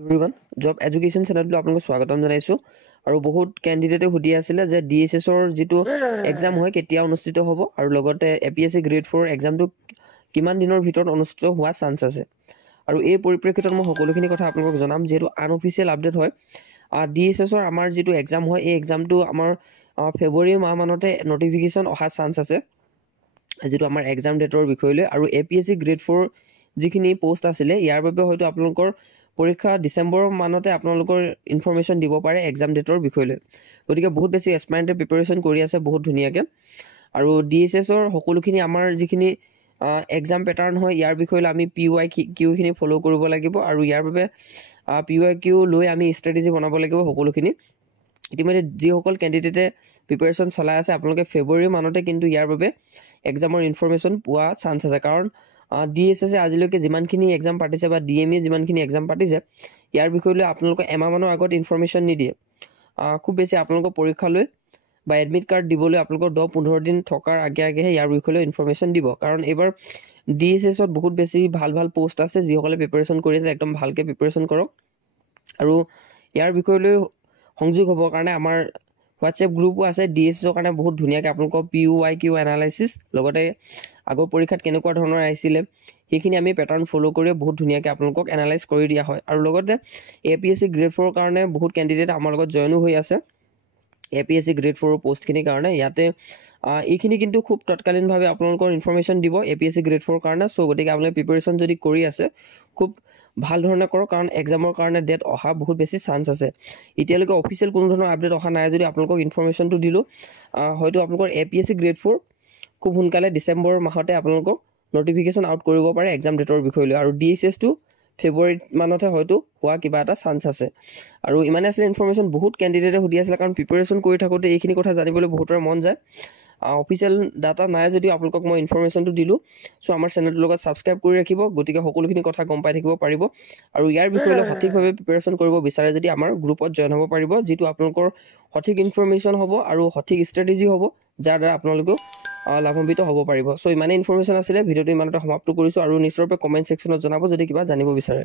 everyone job education চেনেলটো আপোনালোকক স্বাগতম জনাইছোঁ আৰু বহুত কেণ্ডিডেটে সুধি আছিলে যে DSSৰ যিটো এক্সাম হয় কেতিয়া অনুষ্ঠিত হ'ব আৰু লগতে APSC গ্ৰেড 4 এক্সামটো কিমান দিনৰ ভিতৰত অনুষ্ঠিত হোৱা চান্স আছে আৰু এই পৰিপ্ৰেক্ষিতত মই সকলোখিনি কথা আপোনালোকক জনাম যেহেতু আনঅফিচিয়েল আপডেট হয় DSSৰ আমাৰ যিটো এক্সাম হয় এই এক্সামটো আমাৰ ফেব্ৰুৱাৰী মাহ মানতে নটিফিকেশ্যন অহা চান্স আছে যেটো আমাৰ এক্সাম ডেটৰ বিষয় লৈ আৰু APSC গ্ৰেড 4 যিখিনি পোষ্ট আছিলে ইয়াৰ বাবে হয়তো আপোনালোকৰ পৰীক্ষা ডিসেম্বৰ মানতে আপোনালোকৰ ইনফৰমেশন দিব পাৰে এক্সাম ডেটৰ বিষয় লৈ গতিকে বহুত বেছি এক্সপাৰেণ্টে প্ৰিপাৰেচন কৰি আছে বহুত ধুনিয়াকে আৰু DSSৰ সকলোখিনি আমাৰ যিখিনি এক্সাম প্যাটাৰ্ন হয় ইয়াৰ বিষয় লৈ আমি PYQ খিনি ফলো কৰিব লাগিব আৰু ইয়াৰ বাবে PYQ লৈ আমি ষ্ট্ৰেটেজি বনাব লাগিব সকলোখিনি ইতিমধ্যে যিসকল ক্যান্ডিডেটে প্ৰিপাৰেচন চলাই আছে আপোনালোকে ফেব্ৰুৱাৰী মানতে কিন্তু ইয়াৰ বাবে এক্সামৰ ইনফৰমেশন পোৱা চান্স আছে কাৰণ DSS আজিলৈকে যিমানখিনি এক্সাম পাতিছে বা DME যিমানখিনি এক্সাম পাতিছে ইয়াৰ বিষয় লৈ আপোনালোকে এমাহ মানৰ আগত ইনফৰমেশন নিদিয়ে খুব বেছি আপোনালোকৰ পৰীক্ষা লৈ বা এডমিট কাৰ্ড দিবলৈ আপোনালোকৰ 10-15 দিন থকাৰ আগে আগেহে ইয়াৰ বিষয় লৈ ইনফৰমেশন দিব কাৰণ এবাৰ DSSত বহুত বেছি ভাল ভাল পোষ্ট আছে যিসকলে প্ৰিপাৰেচন কৰি আছে একদম ভালকে প্ৰিপাৰেচন কৰক আৰু ইয়াৰ বিষয় লৈ সংযোগ হ'ব কাৰণে আমাৰ WhatsApp গ্ৰুপো আছে DSSৰ কাৰণে বহুত ধুনিয়াকে আপোনালোকৰ PYQ এনালাইসিস লগতে আগৰ পৰীক্ষাত কেনেকুৱা ধৰণৰ আহিছিলে সেইখিনি আমি প্যাটাৰ্ন ফলো কৰি বহুত ধুনিয়াকে আপোনালোকক এনালাইজ কৰি দিয়া হয় আৰু লগতে APSC গ্ৰেড 4 কাৰণে বহুত ক্যান্ডিডেট আমাৰ লগত জয়েনো হৈ আছে APSC গ্ৰেড 4 পোষ্ট খিনি কাৰণে ইয়াতে এইখিনি কিন্তু খুব তৎকালীন ভাবে আপোনালোকৰ ইনফৰমেশন দিব APSC গ্ৰেড 4 কাৰণে সো গতিকে আপোনালোকে প্ৰিপাৰেচন যদি কৰি আছে খুব ভাল ধৰণে কৰক কাৰণ এক্সামৰ কাৰণে ডেট অহা বহুত বেছি চান্স আছে এতিয়ালৈকে অফিচিয়েল কোনো ধৰণৰ আপডেট অহা নাই যদি আপোনালোকক ইনফৰমেশনটো দিলো হয়তো আপোনালোকৰ APSC গ্ৰেড 4 খুব সোনকালে ডিসেম্বৰ মাহতে আপোনালোকক নটিফিকেশন আউট কৰিব পাৰে এক্সাম ডেটৰ বিষয় লৈ আৰু DSS টো ফেব্ৰুৱাৰী মানতে হয়তো হোৱা কিবা এটা চান্স আছে আৰু ইমানে আছে ইনফৰমেশন বহুত ক্যান্ডিডেটে সুধি আছিল কাৰণ প্ৰিপাৰেচন কৰি থাকোতে এইখিনি কথা জানিবলৈ বহুতৰ মন যায় অফিচিয়েল ডাটা নাই যদি আপোনালোকক মই ইনফৰমেশনটো দিলো সো আমাৰ চেনেলটোৰ লগত সাবস্ক্ৰাইব কৰি ৰাখিব গতিকে সকলোখিনি কথা গম পাই থাকিব পাৰিব আৰু ইয়াৰ বিষয়ে সঠিকভাৱে প্ৰিপাৰেচন কৰিব বিচাৰে যদি আমাৰ গ্ৰুপত জয়েন হ'ব পাৰিব যেটো আপোনালোকৰ সঠিক ইনফৰমেশন হ'ব আৰু সঠিক ষ্ট্ৰেটেজি হ'ব যাৰ দ্বাৰা আপোনালোকক লাভান্বিত হ'ব পাৰিব সো ইমানে ইনফৰমেশন আছিল ভিডিওটো ইমানতে সমাপ্ত কৰিছো আৰু নিশ্চয়কৈ কমেন্ট সেকশনত জনাব যদি কিবা জানিব বিচাৰে